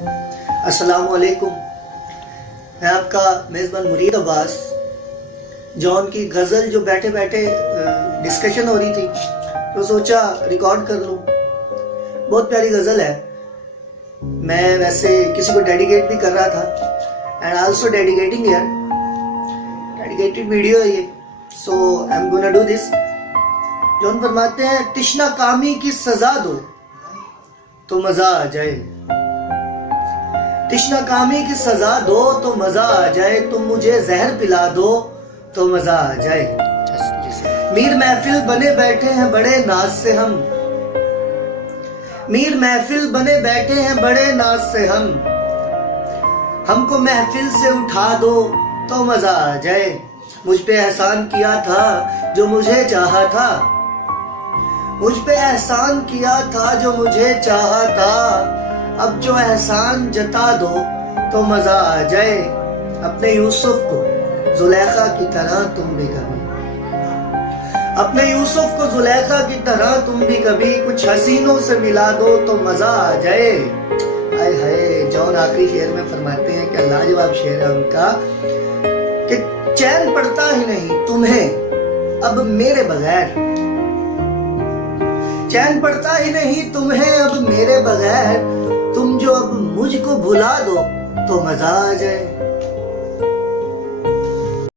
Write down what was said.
अस्सलाम वालेकुम। मैं आपका मेज़बान मुरीद अब्बास। जॉन की गज़ल जो बैठे बैठे डिस्कशन हो रही थी तो सोचा रिकॉर्ड कर लूँ। बहुत प्यारी गज़ल है। मैं वैसे किसी को डेडिकेट भी कर रहा था and also dedicating here, dedicated video है ये, so I am gonna do this. Jaun फरमाते हैं, तिश्ना कामी की सजा दो तो मजा आ जाए, तिश्ना कामी की सजा दो तो मजा आ जाए, तुम मुझे जहर पिला दो तो मजा आ जाए। मीर महफिल बने बैठे हैं बड़े नाज से हम, मीर महफिल बने बैठे हैं बड़े नाज से हम, हमको महफिल से उठा दो तो मजा आ जाए। मुझ पे एहसान किया था जो मुझे चाहा था, मुझ पे एहसान किया था जो मुझे चाहा था, अब जो एहसान जता दो तो मजा आ जाए। अपने यूसुफ को जुलेखा की तरह तुम भी कभी, अपने यूसुफ को जुलेखा की तरह तुम भी कभी, कुछ हसीनों से मिला दो तो मजा आ जाए। हाय हाय, जॉन आखिरी शेर में फरमाते हैं कि लाजवाब शेर है उनका कि चैन पड़ता ही नहीं तुम्हें अब मेरे बगैर, चैन पड़ता ही नहीं तुम्हें अब मेरे बगैर, तुम जो अब मुझको भुला दो तो मजा आ जाए।